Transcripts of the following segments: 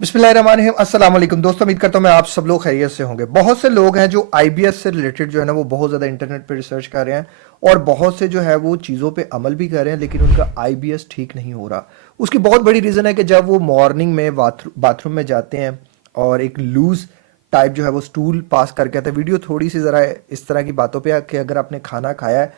बिस्मिल्लाहिर्रहमानिर्रहीम। अस्सलाम वालेकुम दोस्तों, उम्मीद करता हूँ मैं आप सब लोग खैरियत से होंगे। बहुत से लोग हैं जो आईबीएस से रिलेटेड जो है ना वो बहुत ज़्यादा इंटरनेट पे रिसर्च कर रहे हैं और बहुत से जो है वो चीज़ों पे अमल भी कर रहे हैं, लेकिन उनका आईबीएस ठीक नहीं हो रहा। उसकी बहुत बड़ी रीज़न है कि जब वो मॉर्निंग में बाथरूम में जाते हैं और एक लूज टाइप जो है वो स्टूल पास करके आता है। वीडियो थोड़ी सी ज़रा इस तरह की बातों पे है कि अगर आपने खाना खाया है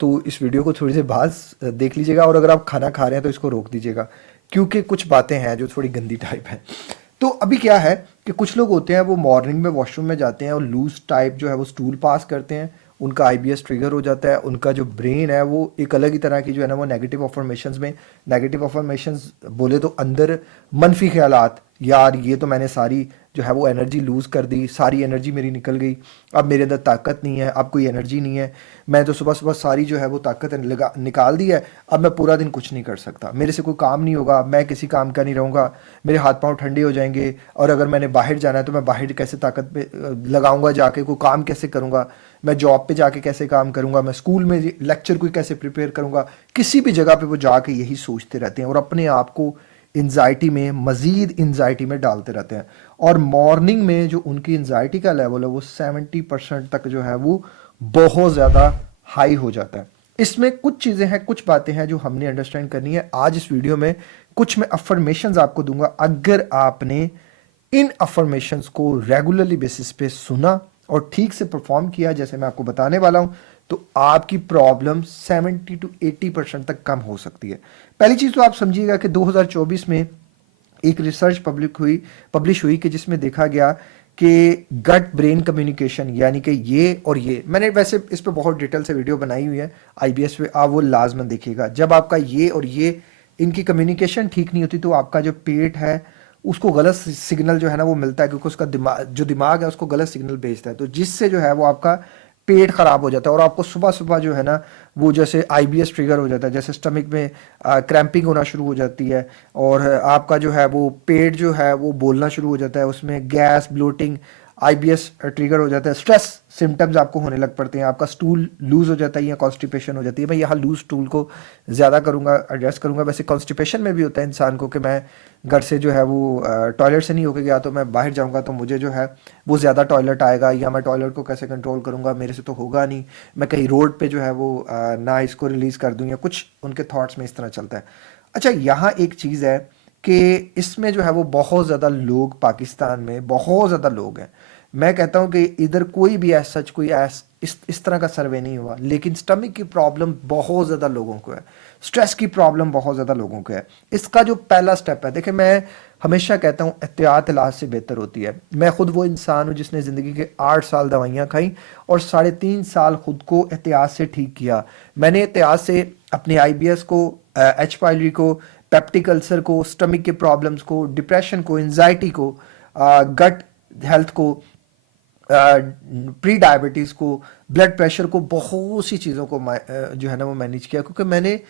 तो इस वीडियो को थोड़ी सी बात देख लीजिएगा, और अगर आप खाना खा रहे हैं तो इसको रोक दीजिएगा, क्योंकि कुछ बातें हैं जो थोड़ी गंदी टाइप है। तो अभी क्या है कि कुछ लोग होते हैं वो मॉर्निंग में वॉशरूम में जाते हैं और लूज टाइप जो है वो स्टूल पास करते हैं, उनका आईबीएस ट्रिगर हो जाता है। उनका जो ब्रेन है वो एक अलग ही तरह की जो है ना वो नेगेटिव अफर्मेशंस में, नेगेटिव अफर्मेशंस बोले तो अंदर मनफी ख्यालात, यार ये तो मैंने सारी जो है वो एनर्जी लूज़ कर दी, सारी एनर्जी मेरी निकल गई, अब मेरे अंदर ताकत नहीं है, अब कोई एनर्जी नहीं है, मैं तो सुबह सुबह सारी जो है वो ताकत निकाल दी है, अब मैं पूरा दिन कुछ नहीं कर सकता, मेरे से कोई काम नहीं होगा, मैं किसी काम का नहीं रहूँगा, मेरे हाथ पांव ठंडे हो जाएंगे, और अगर मैंने बाहर जाना है तो मैं बाहर कैसे ताकत पे लगाऊंगा, जाके कोई काम कैसे करूँगा, मैं जॉब पे जाके कैसे काम करूँगा, मैं स्कूल में लेक्चर कोई कैसे प्रिपेयर करूँगा। किसी भी जगह पे वो जाके यही सोचते रहते हैं और अपने आप को एनजाइटी में, मज़ीद एनजाइटी में डालते रहते हैं। और मॉर्निंग में जो उनकी एनजाइटी का लेवल है वो 70% तक जो है वो बहुत ज़्यादा हाई हो जाता है। इसमें कुछ चीज़ें हैं, कुछ बातें हैं जो हमने अंडरस्टैंड करनी है। आज इस वीडियो में कुछ मैं अफर्मेशंस आपको दूंगा। अगर आपने इन अफर्मेशंस को रेगुलरली बेसिस पे सुना और ठीक से परफॉर्म किया जैसे मैं आपको बताने वाला हूं, तो आपकी प्रॉब्लम 70 to 80% तक कम हो सकती है। पहली चीज़ तो आप समझिएगा कि 2024 में एक रिसर्च पब्लिश हुई कि जिसमें देखा गया कि गट ब्रेन कम्युनिकेशन, यानी कि ये और ये, मैंने वैसे इस पर बहुत डिटेल से वीडियो बनाई हुई है आईबीएस पे, आप वो लाजमन देखिएगा। जब आपका ये और ये इनकी कम्युनिकेशन ठीक नहीं होती तो आपका जो पेट है उसको गलत सिग्नल जो है ना वो मिलता है, क्योंकि उसका दिमाग है उसको गलत सिग्नल भेजता है, तो जिससे जो है वो आपका पेट खराब हो जाता है और आपको सुबह सुबह जो है ना वो जैसे आईबीएस ट्रिगर हो जाता है, जैसे स्टमक में क्रैम्पिंग होना शुरू हो जाती है, और आपका जो है वो पेट जो है वो बोलना शुरू हो जाता है, उसमें गैस, ब्लोटिंग, आईबीएस ट्रिगर हो जाता है, स्ट्रेस सिम्टम्स आपको होने लग पड़ते हैं, आपका स्टूल लूज हो जाता है या कॉन्स्टिपेशन हो जाती है। मैं यहाँ लूज स्टूल को ज़्यादा करूँगा, एड्रेस करूँगा। वैसे कॉन्स्टिपेशन में भी होता है इंसान को कि मैं घर से जो है वो टॉयलेट से नहीं होके गया तो मैं बाहर जाऊँगा तो मुझे जो है वो ज़्यादा टॉयलेट आएगा, या मैं टॉयलेट को कैसे कंट्रोल करूँगा, मेरे से तो होगा नहीं, मैं कहीं रोड पे जो है वो ना इसको रिलीज़ कर दूँ, या कुछ उनके थॉट्स में इस तरह चलता है। अच्छा, यहाँ एक चीज़ है कि इसमें जो है वो बहुत ज़्यादा लोग, पाकिस्तान में बहुत ज़्यादा लोग हैं। मैं कहता हूँ कि इधर कोई भी ऐसा सच कोई इस तरह का सर्वे नहीं हुआ, लेकिन स्टमक की प्रॉब्लम बहुत ज़्यादा लोगों को है, स्ट्रेस की प्रॉब्लम बहुत ज़्यादा लोगों को है। इसका जो पहला स्टेप है, देखिए मैं हमेशा कहता हूँ एहतियात इलाज से बेहतर होती है। मैं खुद वो इंसान हूँ जिसने ज़िंदगी के 8 साल दवाइयाँ खाई और 3.5 साल खुद को एहतियात से ठीक किया। मैंने एहतियात से अपने आईबीएस को, एच पाइलरी को, पेप्टिक अल्सर को, स्टमक के प्रॉब्लम्स को, डिप्रेशन को, एनजाइटी को, गट हेल्थ को, प्री डायबिटीज़ को, ब्लड प्रेशर को, बहुत सी चीज़ों को जो है ना वो मैनेज किया, क्योंकि मैंने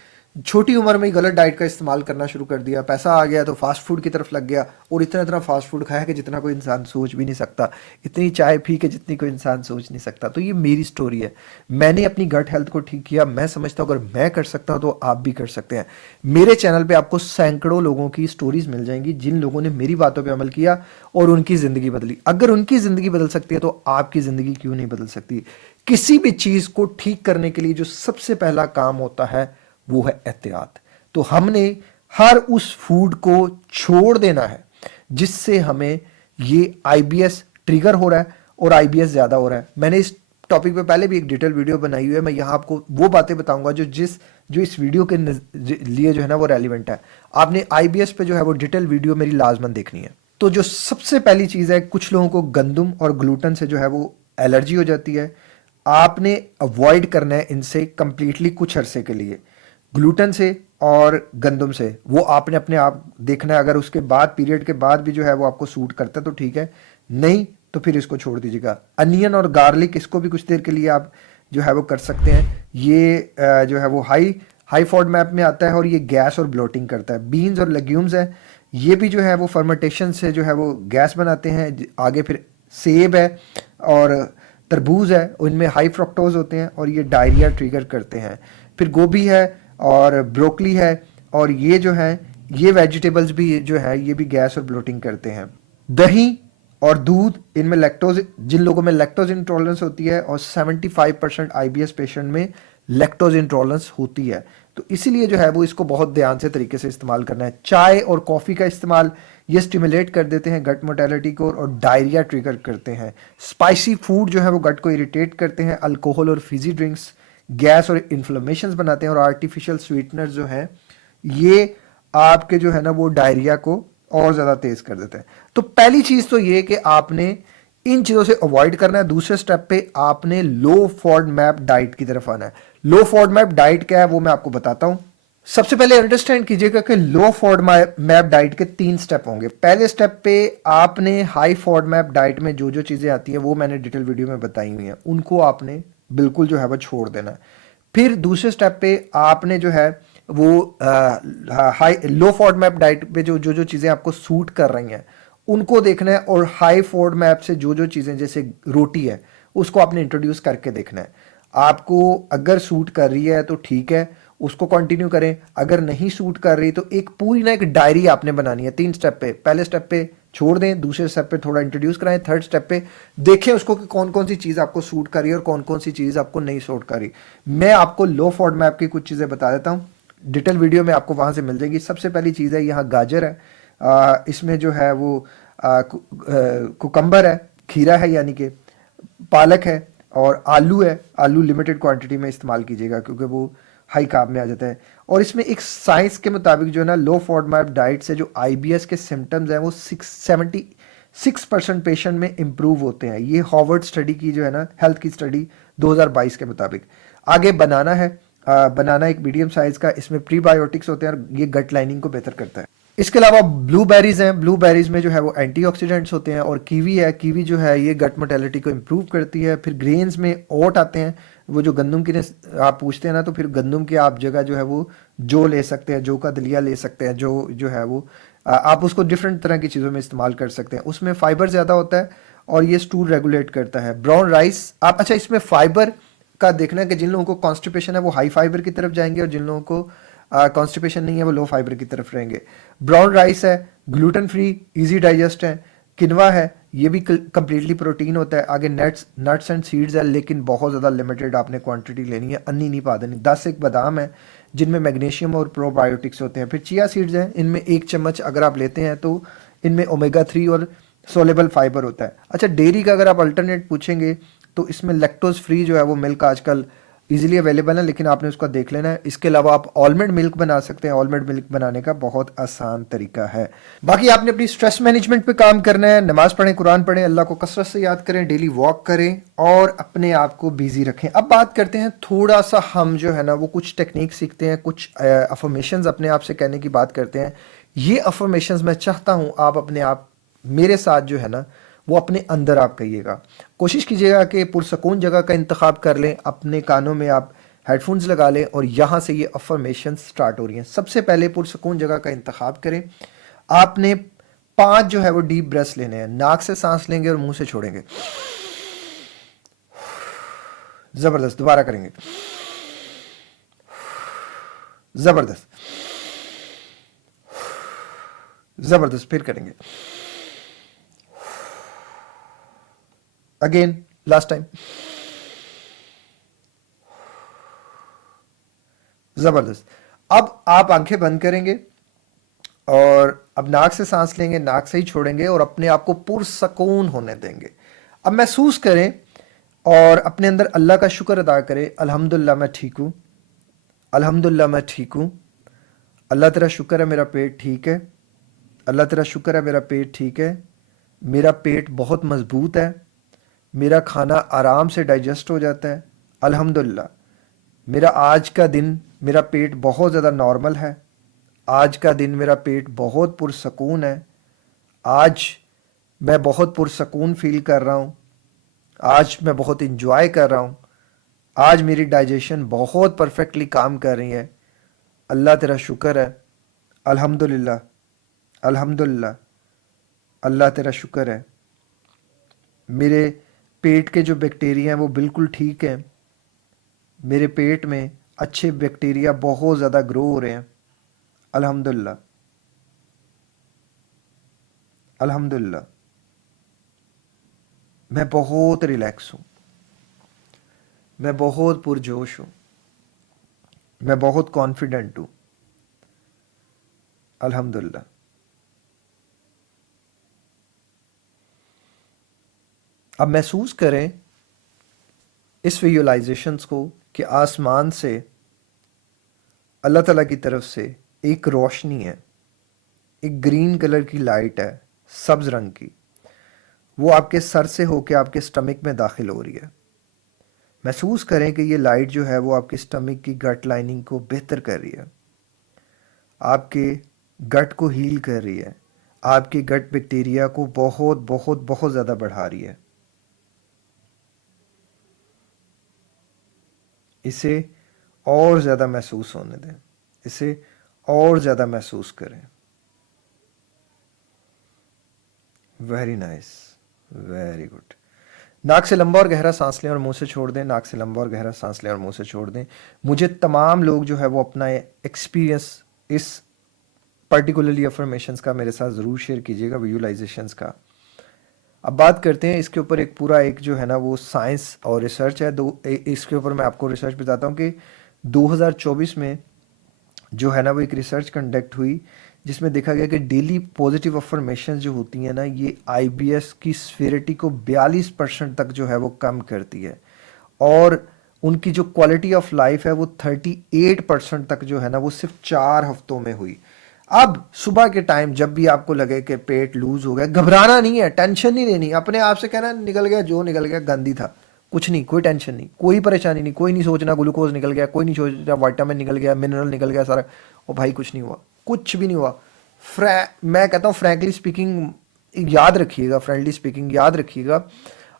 छोटी उम्र में ही गलत डाइट का इस्तेमाल करना शुरू कर दिया। पैसा आ गया तो फास्ट फूड की तरफ लग गया और इतना इतना फास्ट फूड खाया कि जितना कोई इंसान सोच भी नहीं सकता, इतनी चाय पी के जितनी कोई इंसान सोच नहीं सकता। तो ये मेरी स्टोरी है, मैंने अपनी गट हेल्थ को ठीक किया। मैं समझता हूँ अगर मैं कर सकता हूँ तो आप भी कर सकते हैं। मेरे चैनल पे आपको सैकड़ों लोगों की स्टोरीज मिल जाएंगी जिन लोगों ने मेरी बातों पे अमल किया और उनकी ज़िंदगी बदली। अगर उनकी ज़िंदगी बदल सकती है तो आपकी ज़िंदगी क्यों नहीं बदल सकती। किसी भी चीज़ को ठीक करने के लिए जो सबसे पहला काम होता है वो है एहतियात। तो हमने हर उस फूड को छोड़ देना है जिससे हमें ये आईबीएस ट्रिगर हो रहा है और आईबीएस ज़्यादा हो रहा है। मैंने इस टॉपिक पे पहले भी एक डिटेल वीडियो बनाई हुई है। मैं यहाँ आपको वो बातें बताऊंगा जो इस वीडियो के लिए जो है ना वो रेलिवेंट है। आपने आईबीएस पे जो है वो डिटेल वीडियो मेरी लाजमन देखनी है। तो जो सबसे पहली चीज़ है, कुछ लोगों को गंदम और ग्लूटन से जो है वो एलर्जी हो जाती है। आपने अवॉइड करना है इनसे कंप्लीटली कुछ अरसे के लिए, ग्लूटन से और गंदम से। वो आपने अपने आप देखना है, अगर उसके बाद पीरियड के बाद भी जो है वो आपको सूट करता है तो ठीक है, नहीं तो फिर इसको छोड़ दीजिएगा। अनियन और गार्लिक, इसको भी कुछ देर के लिए आप जो है वो कर सकते हैं। ये जो है वो हाई फॉड मैप में आता है और ये गैस और ब्लोटिंग करता है। बीन्स और लेग्यूम्स है, ये भी जो है वो फर्मेंटेशन से जो है वो गैस बनाते हैं। आगे फिर सेब है और तरबूज है, उनमें हाई फ्रक्टोज होते हैं और ये डायरिया ट्रिगर करते हैं। फिर गोभी है और ब्रोकली है, और ये जो है ये वेजिटेबल्स भी जो है ये भी गैस और ब्लोटिंग करते हैं। दही और दूध, इनमें लैक्टोज, जिन लोगों में लैक्टोज इंटॉलरेंस होती है, और 75% आईबीएस पेशेंट में लैक्टोज इंटॉलरेंस होती है, तो इसीलिए जो है वो इसको बहुत ध्यान से तरीके से इस्तेमाल करना है। चाय और कॉफ़ी का इस्तेमाल, ये स्टिमुलेट कर देते हैं गट मोटेलिटी को और डायरिया ट्रिगर करते हैं। स्पाइसी फूड जो है वो गट को इरिटेट करते हैं। अल्कोहल और फिजी ड्रिंक्स गैस और इन्फ्लेमेशन बनाते हैं। और आर्टिफिशियल स्वीटनर जो है ये आपके जो है ना वो डायरिया को और ज़्यादा तेज़ कर देते हैं। तो पहली चीज़ तो ये कि आपने इन चीज़ों से अवॉइड करना है। दूसरे स्टेप पे आपने लो फॉडमैप डाइट की तरफ आना है। लो फॉडमैप डाइट क्या है वो मैं आपको बताता हूं। सबसे पहले अंडरस्टैंड कीजिएगा कि लो फॉडमैप डाइट के 3 स्टेप होंगे। पहले स्टेप पे आपने हाई फॉडमैप डाइट में जो जो चीज़ें आती हैं वो मैंने डिटेल वीडियो में बताई हुई हैं, उनको आपने बिल्कुल जो है वो छोड़ देना है। फिर दूसरे स्टेप पे आपने जो है वो हाई लो फॉडमैप डाइट पे जो जो जो चीज़ें आपको सूट कर रही हैं उनको देखना है, और हाई फॉडमैप से जो जो चीज़ें जैसे रोटी है उसको आपने इंट्रोड्यूस करके देखना है। आपको अगर सूट कर रही है तो ठीक है, उसको कंटिन्यू करें। अगर नहीं सूट कर रही तो एक पूरी ना एक डायरी आपने बनानी है 3 स्टेप पे। पहले स्टेप पे छोड़ दें, दूसरे स्टेप पे थोड़ा इंट्रोड्यूस कराएं, थर्ड स्टेप पे देखें उसको कि कौन कौन सी चीज़ आपको सूट कर रही है और कौन कौन सी चीज़ आपको नहीं सूट कर रही। मैं आपको लो फॉडमैप की कुछ चीज़ें बता देता हूँ, डिटेल वीडियो में आपको वहाँ से मिल जाएगी। सबसे पहली चीज़ है यहाँ गाजर है, इसमें जो है वो कुकम्बर है, खीरा है यानी कि पालक है, और आलू है। आलू लिमिटेड क्वांटिटी में इस्तेमाल कीजिएगा क्योंकि वो हाई कार्ब में आ जाता है। और इसमें एक साइंस के मुताबिक जो है ना लो फॉडमैप डाइट से जो आईबीएस के सिम्टम्स हैं वो 76% पेशेंट में इंप्रूव होते हैं। ये हार्वर्ड स्टडी की जो है ना हेल्थ की स्टडी 2022 के मुताबिक। आगे बनाना है, बनाना एक मीडियम साइज का, इसमें प्रीबायोटिक्स होते हैं और ये गट लाइनिंग को बेहतर करता है। इसके अलावा ब्लूबेरीज हैं, ब्लूबेरीज में जो है वो एंटीऑक्सीडेंट्स होते हैं। और कीवी है, कीवी जो है ये गट मोटेलिटी को इम्प्रूव करती है। फिर ग्रेन्स में ओट आते हैं, वो जो गंदम की आप पूछते हैं ना, तो फिर गंदम की आप जगह जो है वो जो ले सकते हैं, जो का दलिया ले सकते हैं, जो है वो आप उसको डिफरेंट तरह की चीज़ों में इस्तेमाल कर सकते हैं। उसमें फाइबर ज़्यादा होता है और ये स्टूल रेगुलेट करता है। ब्राउन राइस आप, अच्छा इसमें फाइबर का देखना है कि जिन लोगों को कॉन्स्टिपेशन है वो हाई फाइबर की तरफ जाएंगे और जिन लोगों को कॉन्स्टिपेशन नहीं है वो लो फाइबर की तरफ रहेंगे। ब्राउन राइस है, ग्लूटेन फ्री, इजी डाइजेस्ट है। किनवा है, ये भी कंप्लीटली प्रोटीन होता है। आगे नट्स एंड सीड्स है, लेकिन बहुत ज़्यादा लिमिटेड आपने क्वांटिटी लेनी है, अन्नी नहीं पा देनी। 10 एक बादाम है जिनमें मैग्नीशियम और प्रोबायोटिक्स होते हैं। फिर चिया सीड्स हैं, इनमें 1 चम्मच अगर आप लेते हैं तो इनमें ओमेगा 3 और सोलेबल फाइबर होता है। अच्छा डेयरी का अगर आप अल्टरनेट पूछेंगे तो इसमें लैक्टोज फ्री जो है वो मिल्क आजकल इजीली अवेलेबल है, लेकिन आपने उसका देख लेना है। इसके अलावा आप ऑलमंड मिल्क बना सकते हैं। ऑलमंड मिल्क बनाने का बहुत आसान तरीका है। बाकी आपने अपनी स्ट्रेस मैनेजमेंट पे काम करना है। नमाज पढ़ें, कुरान पढ़ें, अल्लाह को कसरत से याद करें, डेली वॉक करें और अपने आप को बिजी रखें। अब बात करते हैं थोड़ा सा, हम जो है ना वो कुछ टेक्निक सीखते हैं, कुछ अफर्मेशंस अपने आप से कहने की बात करते हैं। ये अफर्मेशंस मैं चाहता हूँ आप अपने आप मेरे साथ जो है ना वो अपने अंदर आप कहिएगा। कोशिश कीजिएगा कि पुरसकून जगह का इंतखाब कर लें, अपने कानों में आप हेडफोन्स लगा लें और यहाँ से ये अफर्मेशन स्टार्ट हो रही हैं। सबसे पहले पुरसकून जगह का इंतखाब करें। आपने 5 जो है वो डीप ब्रेथ्स लेने हैं। नाक से सांस लेंगे और मुंह से छोड़ेंगे। जबरदस्त, दोबारा करेंगे। जबरदस्त, जबरदस्त, फिर करेंगे। Again, last time. जबरदस्त। अब आप आंखें बंद करेंगे और अब नाक से सांस लेंगे, नाक से ही छोड़ेंगे और अपने आप को पुरसकून होने देंगे। अब महसूस करें और अपने अंदर अल्लाह का शुक्र अदा करें। अल्हम्दुलिल्लाह मैं ठीक हूँ, अल्हम्दुलिल्लाह मैं ठीक हूँ, अल्लाह तेरा शुक्र है मेरा पेट ठीक है, अल्लाह तेरा शुक्र है मेरा पेट ठीक है, मेरा पेट बहुत मजबूत है, मेरा खाना आराम से डाइजेस्ट हो जाता है, अल्हम्दुलिल्लाह। मेरा आज का दिन, मेरा पेट बहुत ज़्यादा नॉर्मल है, आज का दिन मेरा पेट बहुत पुरसकून है, आज मैं बहुत पुरसकून फील कर रहा हूँ, आज मैं बहुत इंजॉय कर रहा हूँ, आज मेरी डाइजेशन बहुत परफेक्टली काम कर रही है, अल्लाह तेरा शुक्र है, अल्हम्दुलिल्लाह, अल्हम्दुलिल्लाह, अल्लाह तेरा शुक्र है। मेरे पेट के जो बैक्टीरिया हैं वो बिल्कुल ठीक हैं, मेरे पेट में अच्छे बैक्टीरिया बहुत ज़्यादा ग्रो हो रहे हैं, अल्हम्दुलिल्लाह, अल्हम्दुलिल्लाह, मैं बहुत रिलैक्स हूँ, मैं बहुत पुरजोश हूँ, मैं बहुत कॉन्फिडेंट हूँ। अल्हम्दुलिल्लाह। अब महसूस करें इस विजुअलाइजेशंस को कि आसमान से अल्लाह ताला की तरफ से एक रोशनी है, एक ग्रीन कलर की लाइट है, सब्ज रंग की, वो आपके सर से होके आपके स्टमक में दाखिल हो रही है। महसूस करें कि ये लाइट जो है वो आपके स्टमक की गट लाइनिंग को बेहतर कर रही है, आपके गट को हील कर रही है, आपके गट बैक्टीरिया को बहुत बहुत बहुत ज़्यादा बढ़ा रही है। इसे और ज़्यादा महसूस होने दें, इसे और ज़्यादा महसूस करें। Very nice, very good. नाक से लंबा और गहरा सांस लें और मुंह से छोड़ दें, नाक से लंबा और गहरा सांस लें और मुंह से छोड़ दें। मुझे तमाम लोग जो है वो अपना एक्सपीरियंस इस पर्टिकुलरली अफर्मेशंस का मेरे साथ ज़रूर शेयर कीजिएगा, विजुअलाइजेशंस का। अब बात करते हैं इसके ऊपर, एक पूरा एक जो है ना वो साइंस और रिसर्च है। इसके ऊपर मैं आपको रिसर्च बताता हूँ कि 2024 में जो है ना वो एक रिसर्च कंडक्ट हुई जिसमें देखा गया कि डेली पॉजिटिव अफर्मेशन जो होती हैं ना, ये आईबीएस की स्फेरिटी को 42% तक जो है वो कम करती है, और उनकी जो क्वालिटी ऑफ लाइफ है वो 38% तक जो है ना वो सिर्फ 4 हफ्तों में हुई। अब सुबह के टाइम जब भी आपको लगे कि पेट लूज हो गया, घबराना नहीं है, टेंशन नहीं लेनी, अपने आप से कहना निकल गया जो निकल गया, गंदी था, कुछ नहीं, कोई टेंशन नहीं, कोई परेशानी नहीं, कोई नहीं सोचना ग्लूकोज निकल गया, कोई नहीं सोचना विटामिन निकल गया, मिनरल निकल गया सारा। ओ भाई कुछ नहीं हुआ, कुछ भी नहीं हुआ। मैं कहता हूँ फ्रैंकली स्पीकिंग याद रखिएगा, फ्रेंडली स्पीकिंग याद रखिएगा,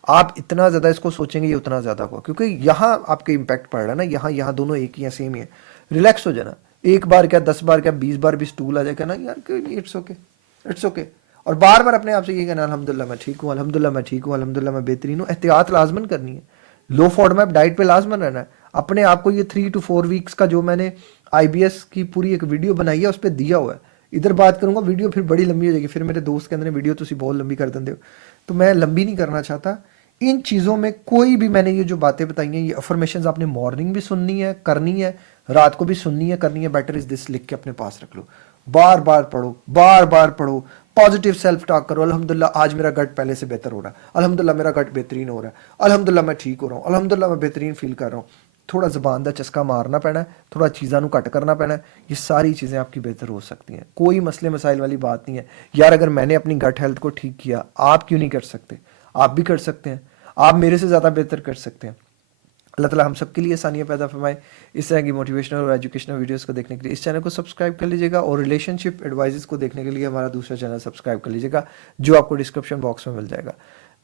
आप इतना ज़्यादा इसको सोचेंगे ये उतना ज़्यादा हुआ, क्योंकि यहाँ आपके इम्पैक्ट पड़ रहा है ना, यहाँ यहाँ दोनों एक ही हैं, सेम ही है। रिलैक्स हो जाना, एक बार क्या 10 बार क्या 20 बार भी स्टूल आ जाएगा ना यार, कोई नहीं, इट्स ओके, इट्स ओके। और बार बार अपने आप से ये कहना अल्हम्दुलिल्लाह मैं ठीक हूँ, अल्हम्दुलिल्लाह मैं ठीक हूँ, अल्हम्दुलिल्लाह मैं बेहतरीन हूँ। एहतियात लाजमन करनी है, लो फॉडमैप डाइट पे लाजमन रहना है। अपने आप को ये 3 to 4 वीक्स का जो मैंने आईबीएस की पूरी एक वीडियो बनाई है उस पर दिया हुआ है, इधर बात करूंगा वीडियो फिर बड़ी लंबी हो जाएगी, फिर मेरे दोस्त के अंदर वीडियो तुसी बहुत लंबी कर देंगे हो, तो मैं लंबी नहीं करना चाहता। इन चीज़ों में कोई भी, मैंने ये जो बातें बताई हैं ये अफर्मेशन आपने मॉर्निंग भी सुननी है, करनी है, रात को भी सुननी है, करनी है। बेटर इज दिस लिख के अपने पास रख लो, बार बार पढ़ो, बार बार पढ़ो, पॉजिटिव सेल्फ टॉक करो। अल्हम्दुलिल्लाह आज मेरा गट पहले से बेहतर हो रहा है, अल्हम्दुलिल्लाह मेरा गट बेहतरीन हो रहा है, अल्हम्दुलिल्लाह मैं ठीक हो रहा हूँ, अल्हम्दुलिल्लाह मैं बेहतरीन फील कर रहा हूँ। थोड़ा ज़बान का चस्का मारना पैना है, थोड़ा चीज़ों को कट करना पैना है, ये सारी चीज़ें आपकी बेहतर हो सकती हैं। कोई मसले मसाइल वाली बात नहीं है यार, अगर मैंने अपनी गट हेल्थ को ठीक किया, आप क्यों नहीं कर सकते? आप भी कर सकते हैं, आप मेरे से ज़्यादा बेहतर कर सकते हैं। अल्लाह ताला हम सबके लिए आसानियाँ पैदा फरमाए। इस तरह की मोटिवेशनल और एजुकेशनल वीडियोस को देखने के लिए इस चैनल को सब्सक्राइब कर लीजिएगा, और रिलेशनशिप एडवाइजेस को देखने के लिए हमारा दूसरा चैनल सब्सक्राइब कर लीजिएगा, जो आपको डिस्क्रिप्शन बॉक्स में मिल जाएगा।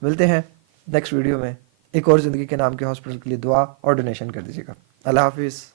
मिलते हैं नेक्स्ट वीडियो में। एक और ज़िंदगी के नाम के हॉस्पिटल के लिए दुआ और डोनेशन कर दीजिएगा। अल्लाह हाफिज़।